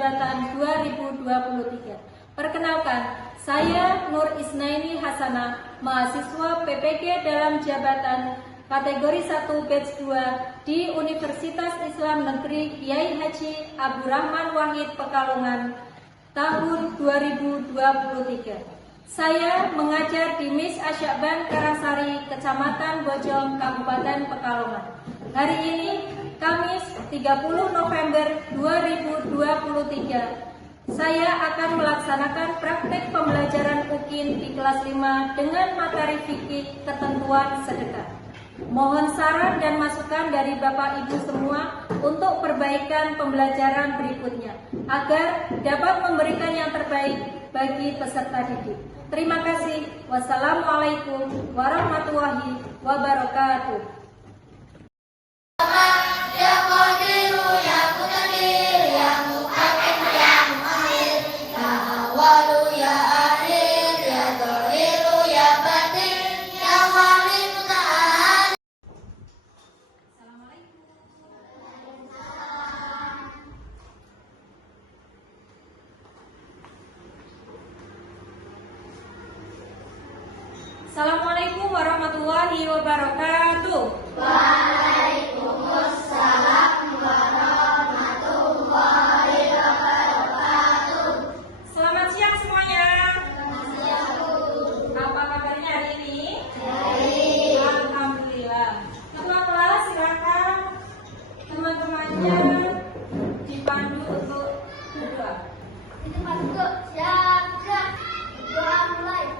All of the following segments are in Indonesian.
jabatan 2023. Perkenalkan, saya Nur Isnaini Hasanah, mahasiswa PPG dalam jabatan kategori 1 batch 2 di Universitas Islam Negeri Kiai Haji Abdurrahman Wahid Pekalongan tahun 2023. Saya mengajar di Mis Asyakban Karasari, Kecamatan Bojong, Kabupaten Pekalongan. Hari ini, Kamis 30 November 2023, saya akan melaksanakan praktek pembelajaran UKIN di kelas 5 dengan materi fikih ketentuan sedekah. Mohon saran dan masukan dari Bapak Ibu semua untuk perbaikan pembelajaran berikutnya, agar dapat memberikan yang terbaik bagi peserta didik. Terima kasih. Wassalamualaikum warahmatullahi wabarakatuh. Assalamualaikum warahmatullahi wabarakatuh. Waalaikumsalam warahmatullahi wabarakatuh. Selamat siang semuanya. Selamat siang, Bu. Apa kabarnya hari ini? Baik. Alhamdulillah. Ketua kelas silakan teman-temannya dipandu untuk berdoa. Itu masuk. Siap. Doa mulai.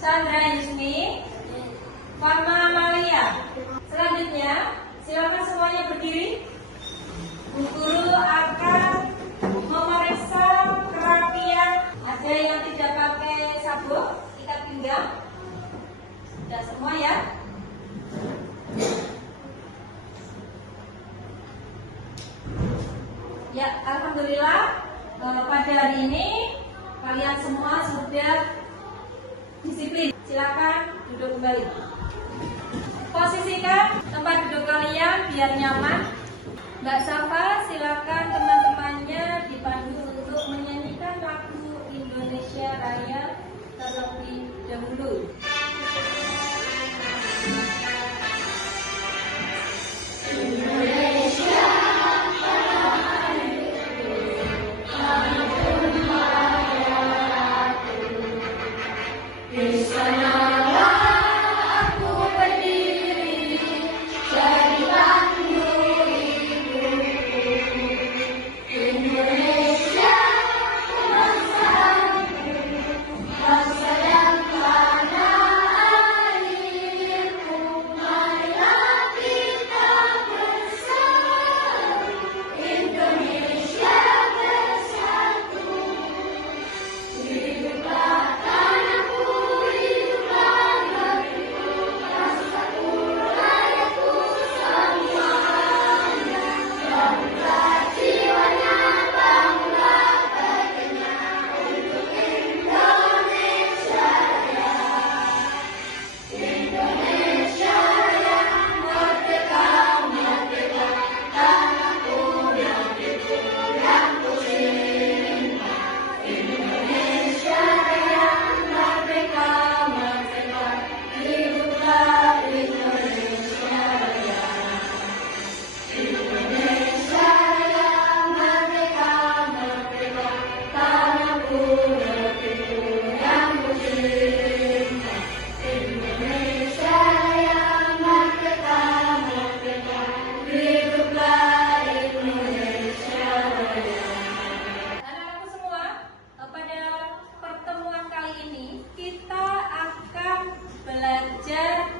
Chandra Yusmi, Farma Amalia. Selanjutnya, silakan semuanya berdiri. Bu Guru akan memeriksa kerapian. Ada yang tidak pakai sabuk, ikat pinggang. Sudah semua ya? Ya, alhamdulillah pada hari ini kalian semua sudah disiplin. Silakan duduk kembali. Posisikan tempat duduk kalian biar nyaman. Mbak Safa, silakan teman-temannya dipandu untuk menyanyikan lagu Indonesia Raya terlebih dahulu. Bangsa dan tanah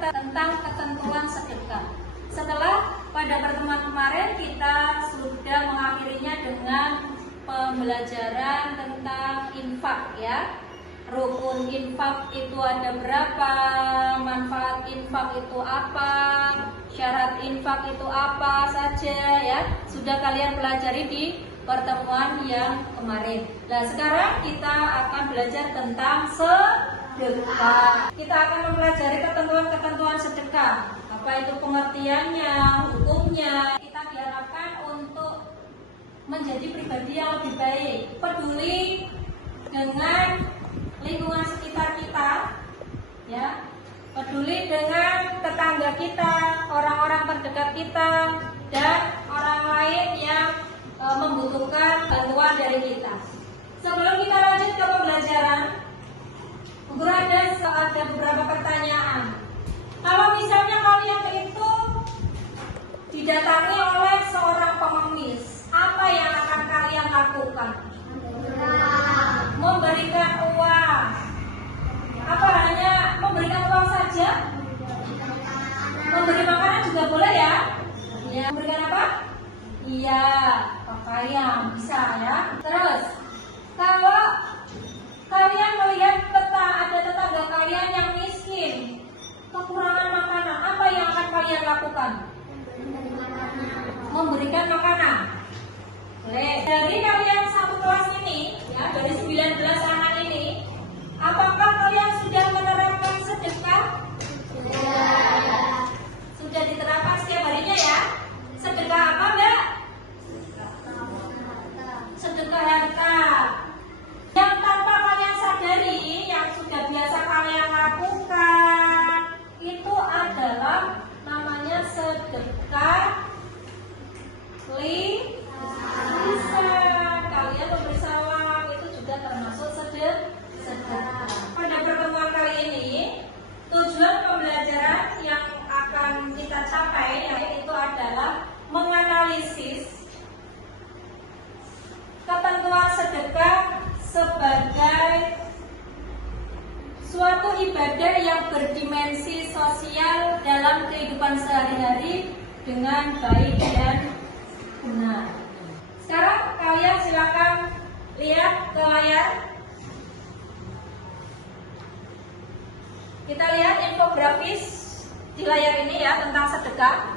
tentang ketentuan sedekah. Setelah pada pertemuan kemarin kita sudah mengakhirinya dengan pembelajaran tentang infak ya. Rukun infak itu ada berapa, manfaat infak itu apa, syarat infak itu apa saja ya. Sudah kalian pelajari di pertemuan yang kemarin. Nah, sekarang kita akan belajar tentang sedekah. Kita akan mempelajari ketentuan-ketentuan sedekah. Apa itu pengertiannya, hukumnya. Kita diharapkan untuk menjadi pribadi yang lebih baik, peduli dengan lingkungan sekitar kita, ya, peduli dengan tetangga kita, orang-orang terdekat kita, dan orang lain yang membutuhkan bantuan dari kita. Sebelum kita lanjut ke pembelajaran, guru ada beberapa pertanyaan. Kalau misalnya kalian itu didatangi oleh seorang pengemis, apa yang akan kalian lakukan? Memberikan uang. Apa hanya memberikan uang saja? Memberi makanan juga boleh ya? Ya. Memberikan apa? Iya, pakaian bisa ya. Terus, kalau kalian melihat ada tetangga kalian yang miskin, kekurangan makanan, apa yang akan kalian lakukan? Memberikan makanan. Boleh. Dari kalian satu kelas ini, ya, dari 19 anak ini, apakah kalian sudah menerapkan sedekah? Sudah diterapkan setiap harinya ya? Sedekah apa, Mbak? Sedekah harta. Yang tanpa kalian sadari, yang sudah biasa kalian lakukan, itu adalah namanya sedekah lisan. Kalian memberi salam itu juga termasuk sedekah. Pada pertemuan kali ini, tujuan pembelajaran yang akan kita capai yaitu adalah menganalisis ketentuan sedekah sebagai suatu ibadah yang berdimensi sosial dalam kehidupan sehari-hari dengan baik dan benar. Sekarang kalian silakan lihat ke layar. Kita lihat infografis di layar ini ya tentang sedekah.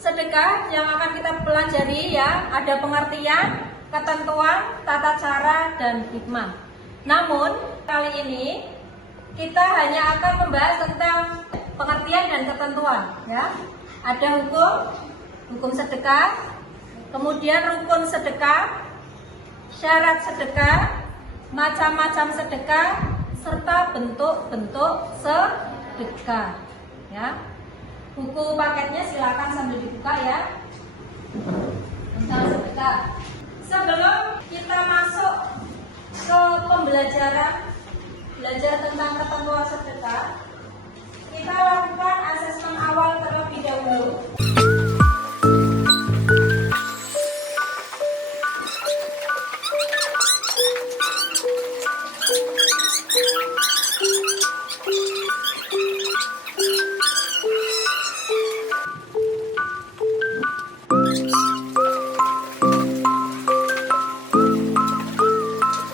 Sedekah yang akan kita pelajari ya, ada pengertian, ketentuan, tata cara, dan hikmah. Namun kali ini kita hanya akan membahas tentang pengertian dan ketentuan ya. Ada hukum sedekah, kemudian rukun sedekah, syarat sedekah, macam-macam sedekah, serta bentuk-bentuk sedekah ya. Buku paketnya silakan sambil dibuka ya tentang sedekah. Sebelum kita masuk ke pembelajaran belajar tentang ketentuan sedekah, kita lakukan asesmen awal terlebih dahulu.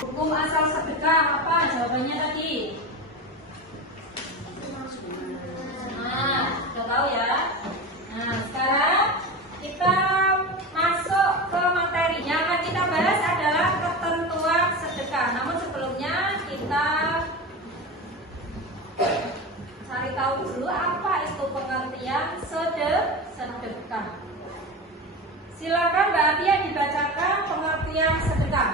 Hukum asal sedekah apa? Jawabannya tadi. Nah, sudah tahu ya. Nah, sekarang kita masuk ke materi. Yang akan kita bahas adalah ketentuan sedekah. Namun sebelumnya kita cari tahu dulu apa itu pengertian sedekah. Silakan Mbak Atia dibacakan pengertian sedekah.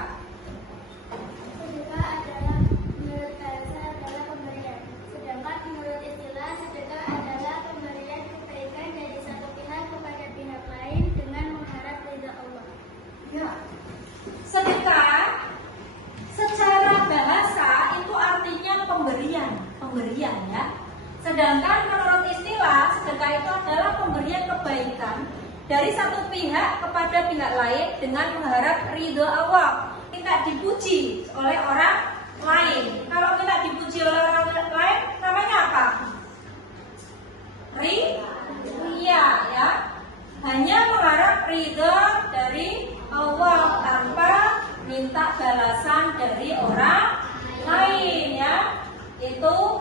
Sedekah adalah menurut bahasa adalah pemberian. Sedangkan menurut istilah sedekah adalah pemberian kebaikan dari satu pihak kepada pihak lain dengan mengharap ridha Allah. Ya. Sedekah secara bahasa itu artinya pemberian ya. Sedangkan menurut istilah sedekah itu adalah pemberian kebaikan dari satu pihak kepada pihak lain dengan mengharap ridho Allah. Kita dipuji oleh orang lain. Kalau kita dipuji oleh orang lain, namanya apa?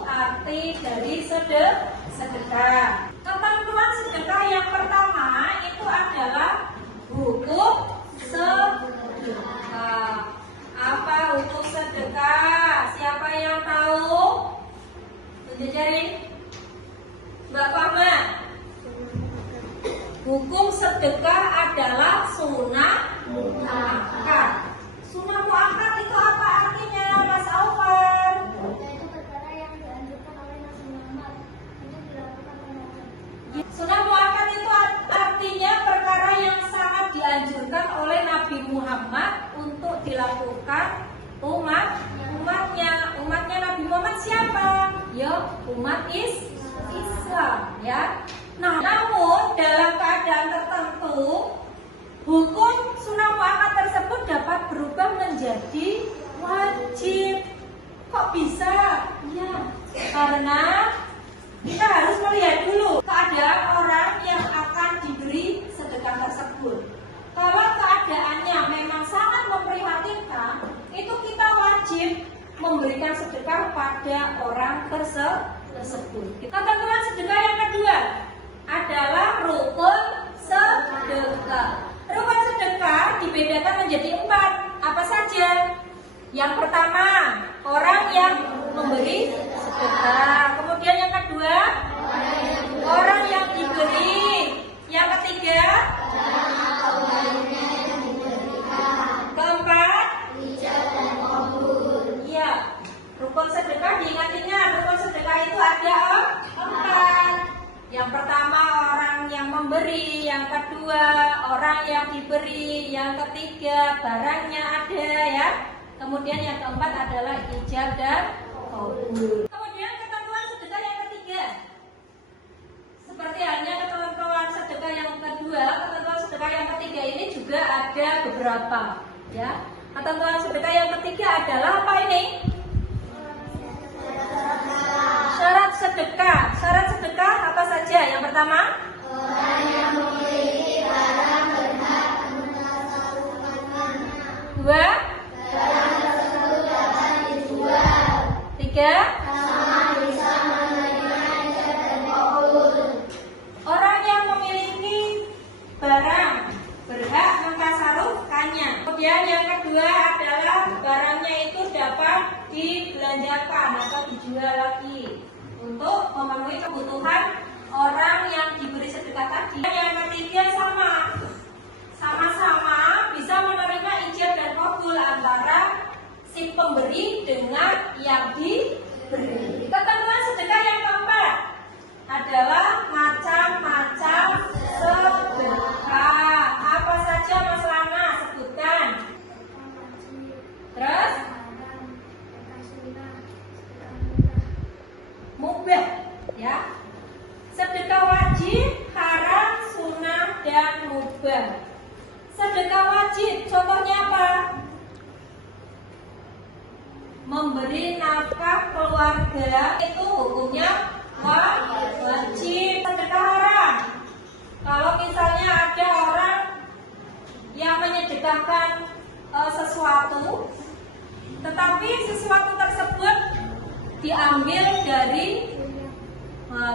arti dari sedekah. Ketentuan sedekah yang pertama itu adalah hukum sedekah. Apa hukum sedekah? Siapa yang tahu? Jajarin. Mbak Fahma. Hukum sedekah adalah sunnah muakkad. Sunnah muakkad itu apa artinya, Mas Aufan? Yaitu perkara yang dianjurkan oleh Nabi Muhammad untuk dilakukan oleh orang. Sunnah muakkad itu artinya perkara yang sangat dianjurkan oleh Nabi Muhammad untuk dilakukan umatnya Nabi Muhammad siapa? Ya, umat Islam ya. Nah, namun dalam keadaan tertentu hukum sunnah muakkad tersebut dapat berubah menjadi wajib. Kok bisa? Ya, karena kita harus melihat dulu keadaan orang yang akan diberi sedekah tersebut. Kalau keadaannya memang sangat memprihatinkan, itu kita wajib memberikan sedekah pada orang tersebut. Ketentuan sedekah yang kedua adalah rukun sedekah. Rukun sedekah dibedakan menjadi 4. Apa saja? Yang pertama, orang yang memberi sedekah. Kemudian yang kedua, orang yang diberi. Yang ketiga, keempat, iya, rukun sedekah diingat-ingat. Rukun sedekah itu ada 4. Yang pertama orang yang memberi, yang kedua orang yang diberi, yang ketiga barangnya ada ya. Kemudian yang keempat adalah ijab dan qabul. Kemudian ketentuan sedekah yang ketiga. Seperti halnya ketentuan sedekah yang kedua, ketentuan sedekah yang ketiga ini juga ada beberapa ya. Ketentuan sedekah yang ketiga adalah apa ini? Syarat sedekah. Syarat sedekah apa saja? Yang pertama, Orang yang memiliki barang berhak mentasarufkannya. 2, Barang tersebut dapat dijual. 3, Sama bisa menerima ijab dan qabul. orang yang memiliki barang berhak mentasarufkannya. Kemudian yang kedua adalah barangnya itu dapat dibelanjakan atau dijual lagi untuk memenuhi kebutuhan orang yang diberi sedekah tadi. Yang ketiga sama-sama bisa menerima ijab dan qabul antara si pemberi dengan yang diberi. Ketentuan sedekah yang keempat adalah macam-macam sedekah. Apa saja Mas Lana sebutkan? Terus mubah ya. Sedekah wajib, haram, sunnah, dan mubah. Sedekah wajib contohnya apa? Memberi nafkah keluarga itu hukumnya wajib. Sedekah haram, kalau misalnya ada orang yang menyedekahkan sesuatu, tetapi sesuatu tersebut diambil dari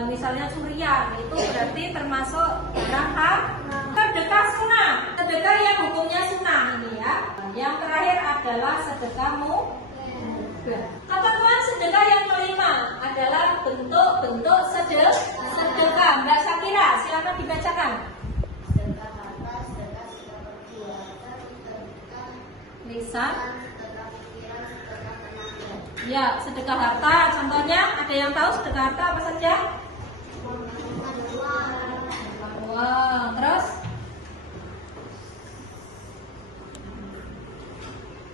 misalnya curian, itu berarti termasuk barang haram. Sedekah sunnah, sedekah yang hukumnya sunnah ini ya. Yang terakhir adalah sedekah mubah. Ketentuan sedekah yang kelima adalah bentuk-bentuk sedekah. Mbak Syakira, silakan dibacakan. sedekah harta, sedekah perbuatan, sedekah Lisan. sedekah pikiran, sedekah tenaga. Ya, sedekah harta. Contohnya, ada yang tahu sedekah harta apa saja? Uang. Terus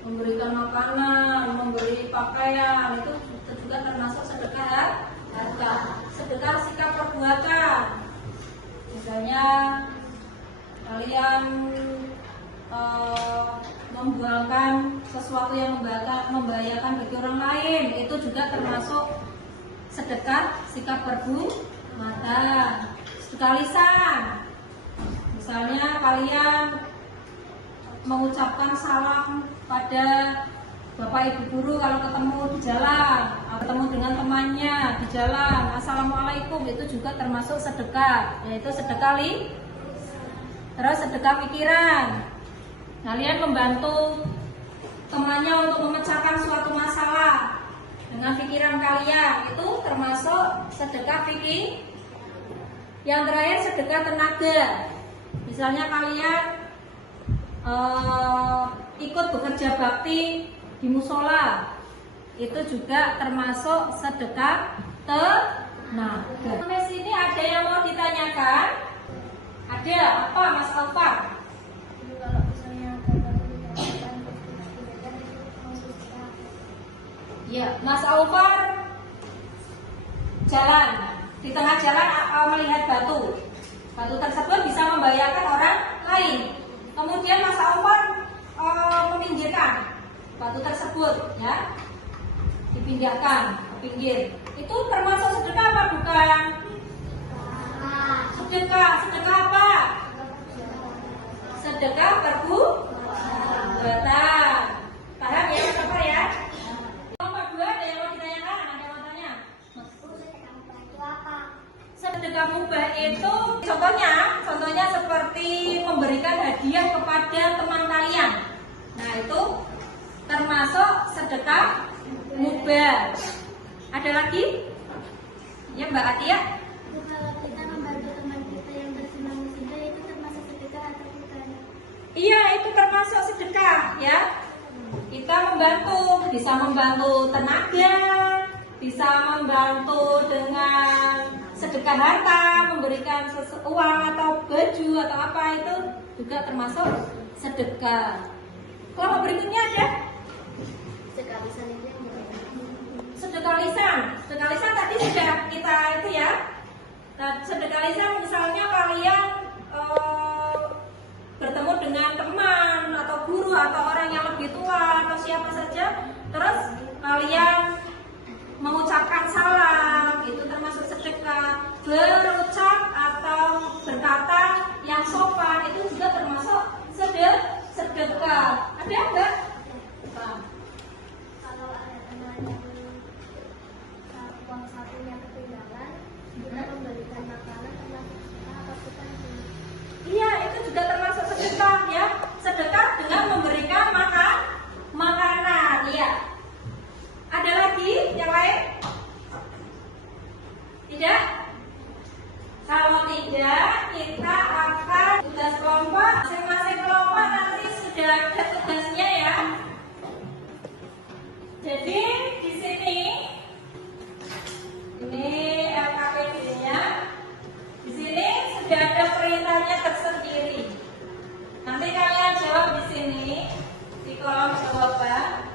memberikan makanan, memberi pakaian, itu juga termasuk sedekah harta. Sedekah sikap perbuatan. Misalnya kalian membuangkan sesuatu yang membahayakan bagi orang lain, itu juga termasuk sedekah sikap perbuatan. Sedekah lisan, misalnya kalian mengucapkan salam pada Bapak Ibu guru kalau ketemu di jalan, ketemu dengan temannya di jalan, assalamualaikum, itu juga termasuk sedekah, yaitu sedekah terus sedekah pikiran. Kalian membantu temannya untuk memecahkan suatu masalah dengan pikiran kalian, itu termasuk sedekah fikih. Yang terakhir sedekah tenaga. Misalnya kalian ikut bekerja bakti di musola, itu juga termasuk sedekah tenaga. Sampai sini ada yang mau ditanyakan? Ada apa, Mas Alfar? Kalau misalnya Ya, Mas Alfar jalan di tengah jalan melihat batu. Batu tersebut bisa membahayakan orang lain. Kemudian Mas Alfar meminggirkan batu tersebut, ya, dipindahkan ke pinggir. Itu termasuk sedekah apa bukan? Sedekah apa? Sedekah perbuatan. Paham ya, Mas Alfar ya? Nomor 2 ada yang mau ditanyakan? Ada yang mau tanya? Sedekah mubah itu contohnya seperti memberikan hadiah kepada teman kalian. Nah, itu termasuk sedekah mubah. Ada lagi? Ya, Mbak Atia? Kalau kita membantu teman kita yang terkena musibah, itu termasuk sedekah atau bukan? Iya, itu termasuk sedekah, ya. Kita bisa membantu tenaga, bisa membantu dengan sedekah harta, memberikan uang atau baju atau apa, itu juga termasuk sedekah. Kelompok berikutnya ada Sedekah lisan itu yang sedekah lisan. Sedekah lisan tadi sudah kita itu ya. Nah, sedekah lisan misalnya kalian bertemu dengan teman atau guru atau orang yang lebih tua atau siapa saja, terus kalian mengucapkan salam, itu termasuk sedekah. Berucap atau berkata yang sopan, itu juga termasuk sedekah. Ada enggak? kalau ada teman yang uang satunya ketinggalan, kita memberikan makanan termasuk sedekah atau bukan? Iya, itu juga termasuk sedekah, ya. Sedekah dengan memberikan makanan, ya. Ada lagi yang lain? Tidak? Kalau tidak, kita akan tugas kelompok. Masing-masing kelompok nanti sudah ada tugasnya, ya. Jadi di sini ini LKPD-nya. Di sini sudah ada perintahnya tersendiri. Nanti kalian jawab di sini di kolom jawaban.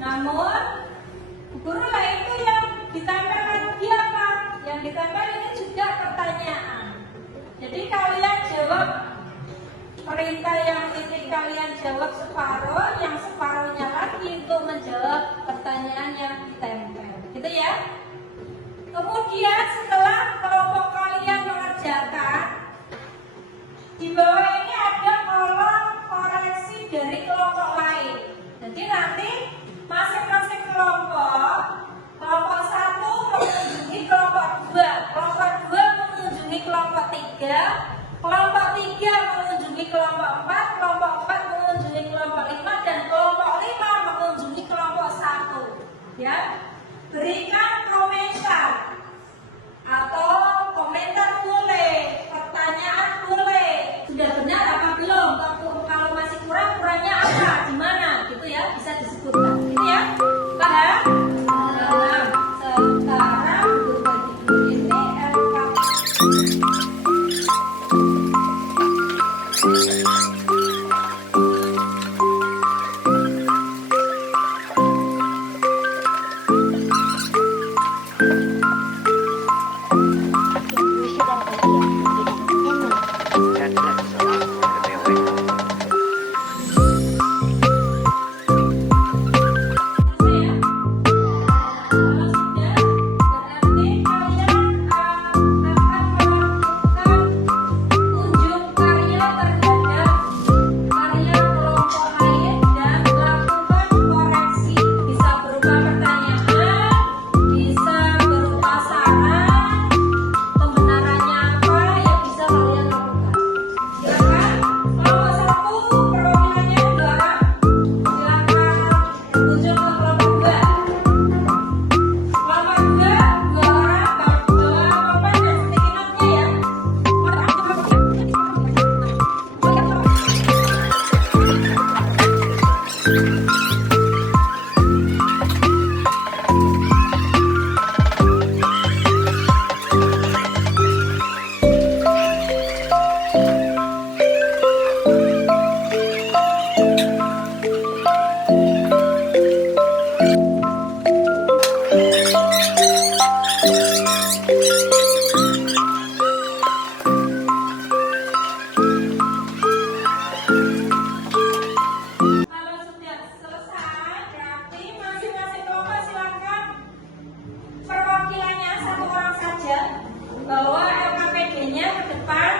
Namun guru lah itu yang ditempelkan dia apa? Yang ditempel ini juga pertanyaan. Jadi kalian jawab perintah yang ini, kalian jawab separuh, yang separuhnya lagi untuk menjawab pertanyaan yang ditempel. Gitu ya. Kemudian setelah kelompok kalian mengerjakan, di bawah ini ada kolom koreksi dari kelompok lain. Jadi nanti masing-masing kelompok 1 mengunjungi kelompok 2, kelompok 2 mengunjungi kelompok 3, kelompok 3 mengunjungi kelompok 4, kelompok 4 mengunjungi kelompok 5, dan kelompok 5 mengunjungi kelompok 1. Ya, berikan komentar atau komentar boleh, pertanyaan boleh. Sudah benar apa belum? Kalau masih kurangnya apa? Di mana? Gitu ya, bisa disebutkan. Gitu ya. Paham? Paham. Sekarang guru bagi dulu ini bawa LKPD-nya ke depan.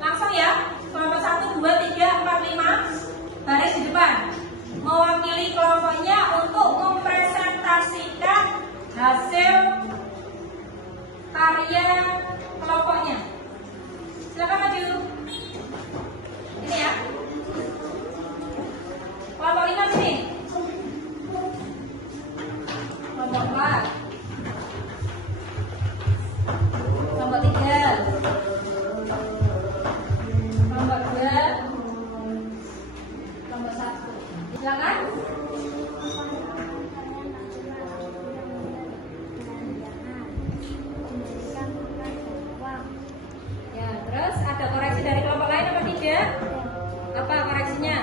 Langsung ya. Kelompok 1, 2, 3, 4, 5. Baris di depan. Mewakili kelompoknya untuk mempresentasikan hasil karya kelompoknya. Silakan maju. Ini ya. Kelompok 5 sini. Kelompok 4. Kelompok 3. Kelompok 2. Kelompok 1. Silakan. Ya, terus ada koreksi dari kelompok lain apa tidak? Apa koreksinya?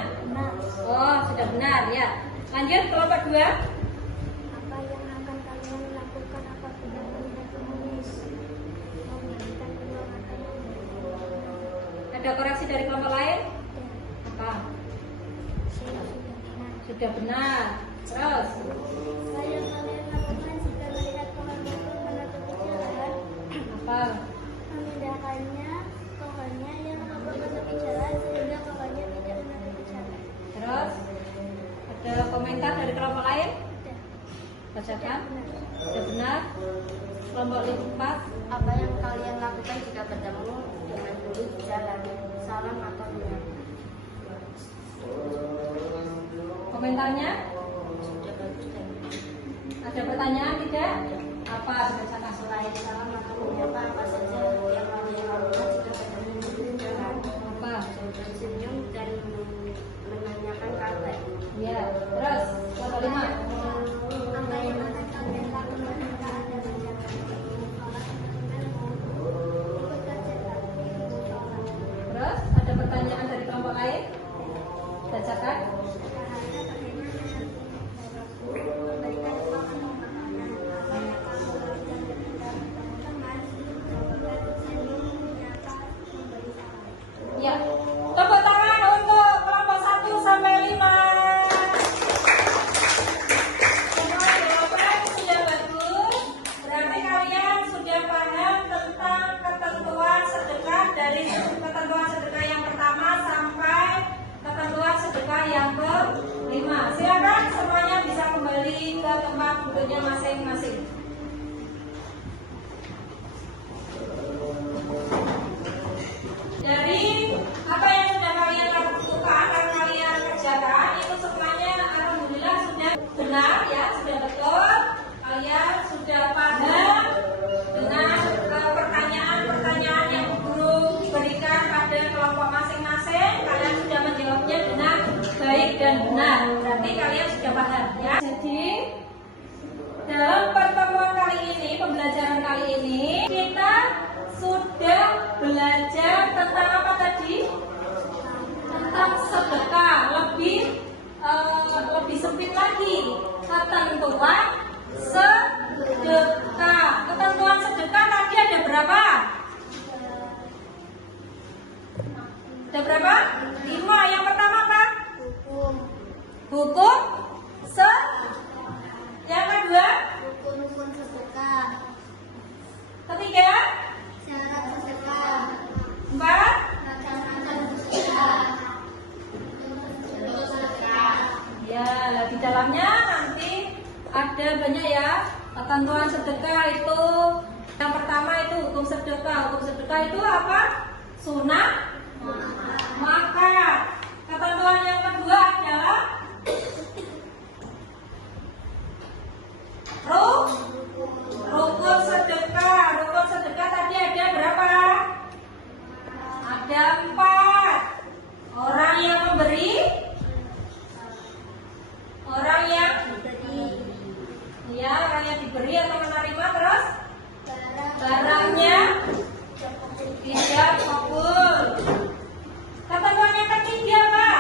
Oh, sudah benar ya. Lanjut kelompok 2. Apa yang akan kalian lakukan apabila melihat pengemis? Memberikan peluang akan Ada koreksi dari kelompok lain? Apa? Sudah benar. Terus Apa yang kalian lakukan jika melihat pohon itu menutupi jalan? apa? Memindahkannya pohonnya yang menutupi jalan sehingga pohonnya tidak menutupi jalan. Terus ada komentar dari kelompok lain? Tidak. Bacakan. Sudah benar. Kelompok 4. Apa yang kalian lakukan jika bertemu dengan guru di jalan? Salam atau tidak? Komentarnya? Sudah bagus dan Ada pertanyaan tidak? Apa? Bacakan. selain salam atau menyapa, apa saja yang kalian lakukan jika bertemu guru di jalan? Apa? Tersenyum dan menanyakan kabar. Ya. Terus kelompok 5. Apa yang akan kalian lakukan jika ada menjalankan sholat ikut kajian pagi sholat? Terus ada pertanyaan dari kelompok lain? Bacakan. Bahasa bagaimana memberikan uang untuk makanan? Apa yang kamu lakukan ketika bertemu teman? Jawaban senyum, menyapa, memberi salam. Ya. Tepuk tangan untuk kelompok 1 sampai 5. Semua jawaban sudah bagus. Berarti kalian sudah paham tentang ketentuan sedekah dari ketentuan sedekah yang pertama sampai ketentuan sedekah yang ke-5. Silakan semuanya bisa kembali ke tempat duduknya masing-masing. Dari apa yang sudah kalian lakukan dan kalian kerjakan itu semuanya alhamdulillah sudah benar ya, sudah betul. Kalian sudah paham dengan pertanyaan-pertanyaan yang guru berikan pada kelompok masing-masing. Kalian sudah menjawabnya dengan baik dan benar. Berarti kalian sudah paham ya. Jadi dalam pertemuan kali ini, pembelajaran kali ini, kita sudah belajar tentang apa tadi? Tentang sedekah. Lebih sempit lagi. Ketentuan sedekah. Ketentuan sedekah tadi ada berapa? Ada berapa? 5. Yang pertama apa? Hukum yang kedua? Rukun sedekah, Ketiga? syarat sedekah, 4? laksanakan sedekah, sedekah. Ya, lah di dalamnya nanti ada banyak ya ketentuan sedekah itu. Yang pertama itu hukum sedekah. Hukum sedekah itu apa? Sunnah maka. Ketentuan yang kedua adalah rukun sedekah. Rukun sedekah tadi ada berapa? Ada 4. Orang yang memberi, orang yang ya, orang yang diberi atau menerima, terus barangnya tidak kabul. Ketentuan yang ketiga apa?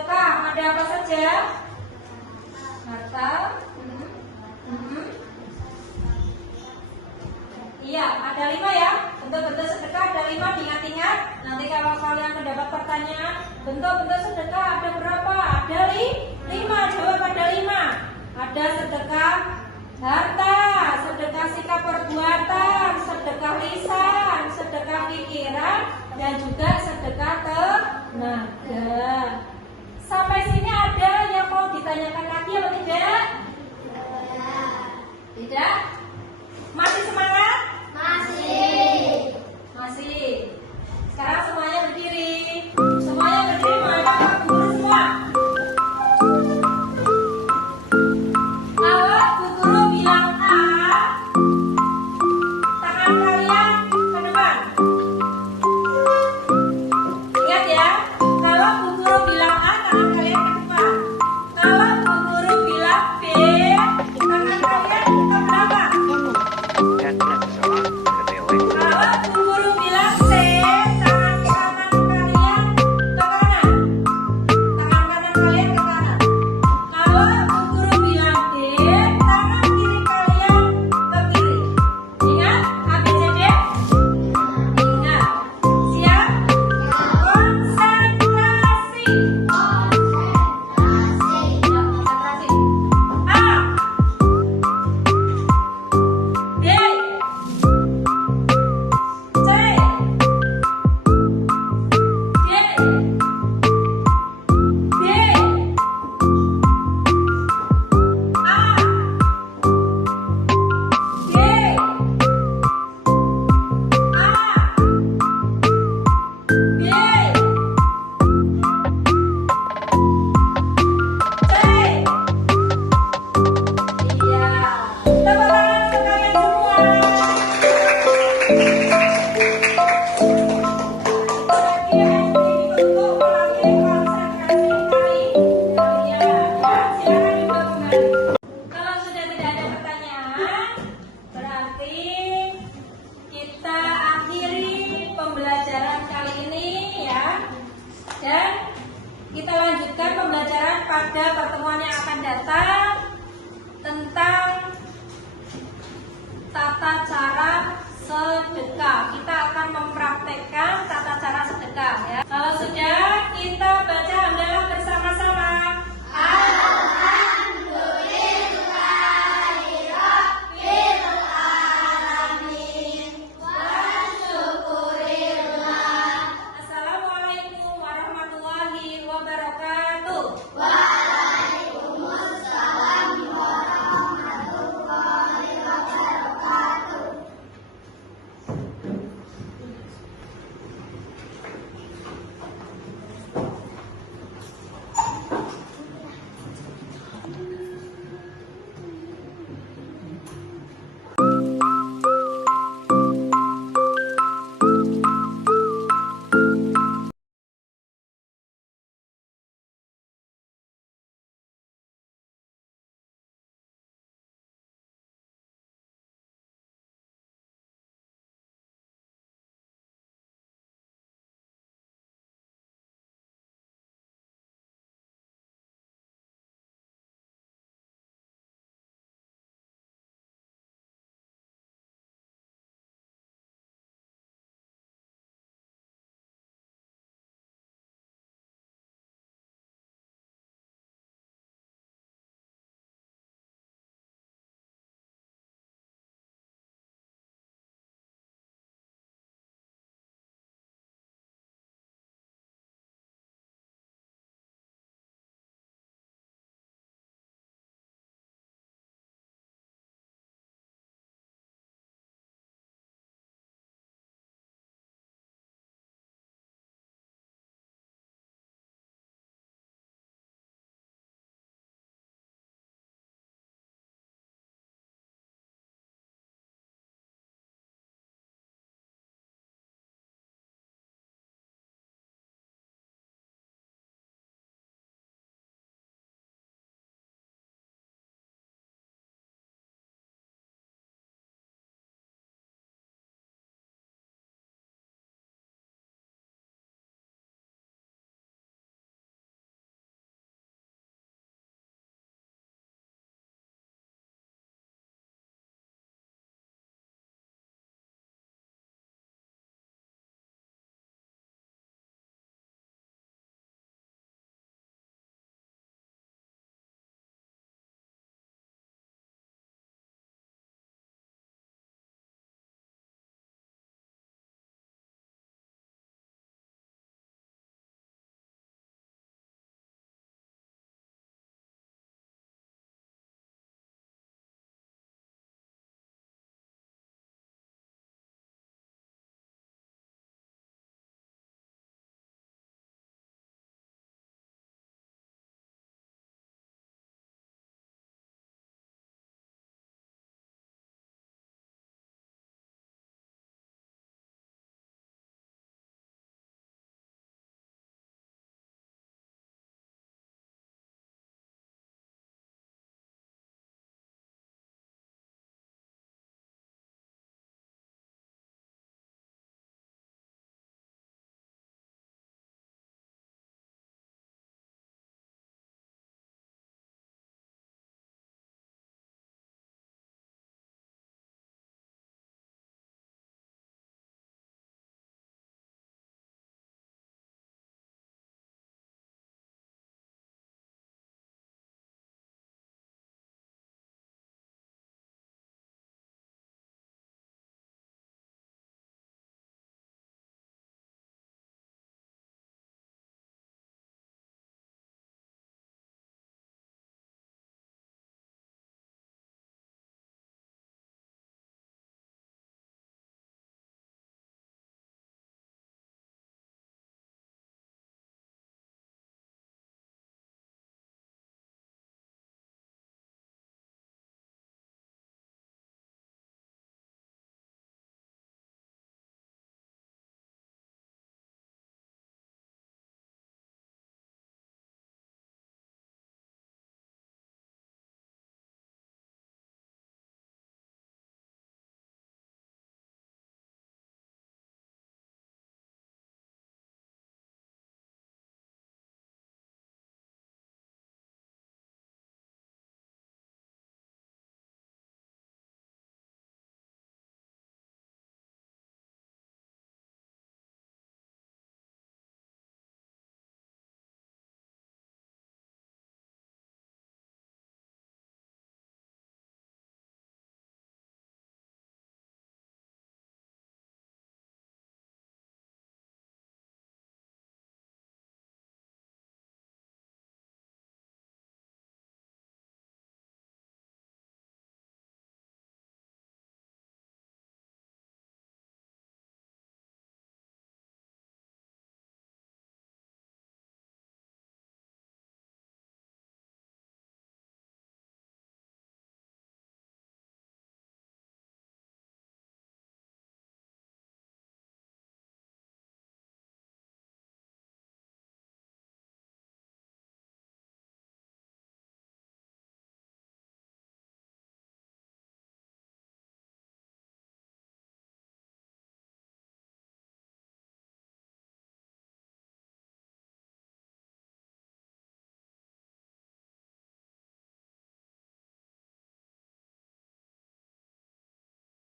sedekah ada apa saja? Harta. Iya, ada 5 ya. Bentuk-bentuk sedekah ada 5, diingat-ingat. Nanti kalau kalian mendapat pertanyaan, bentuk-bentuk sedekah ada berapa? Ada 5. Jawab ada 5. Ada sedekah harta, sedekah sikap perbuatan, sedekah lisan, sedekah pikiran, dan juga sedekah tenaga. Sampai sini ada yang mau ditanyakan lagi atau tidak? Tidak? Masih semangat? Masih. Sekarang semuanya berdiri. Semuanya berdiri menghadap guru semua. Kalau Bu Guru bilang A, tangan kalian ke depan. Ingat ya, kalau Bu Guru bilang A, tangan kalian ke depan. Kalau Bu Guru bilang B, tangan kalian ke belakang. Kalau Bu Guru bilang C, tangan kanan kalian ke kanan. Tangan kanan kalian ke kanan. Kalau Bu Guru bilang D, tangan kiri kalian ke kiri. Ingat ABCD? Ingat. Siap? Konsentrasi. Ya, konsentrasi. A, B, C, D, Kalau sudah tidak ada pertanyaan, berarti kita akhiri pembelajaran kali ini ya. Dan kita lanjutkan pembelajaran pada pertemuan yang akan datang tentang tata cara sedekah. Kita akan mempraktekkan tata cara sedekah ya. Kalau sudah, kita baca hamdalah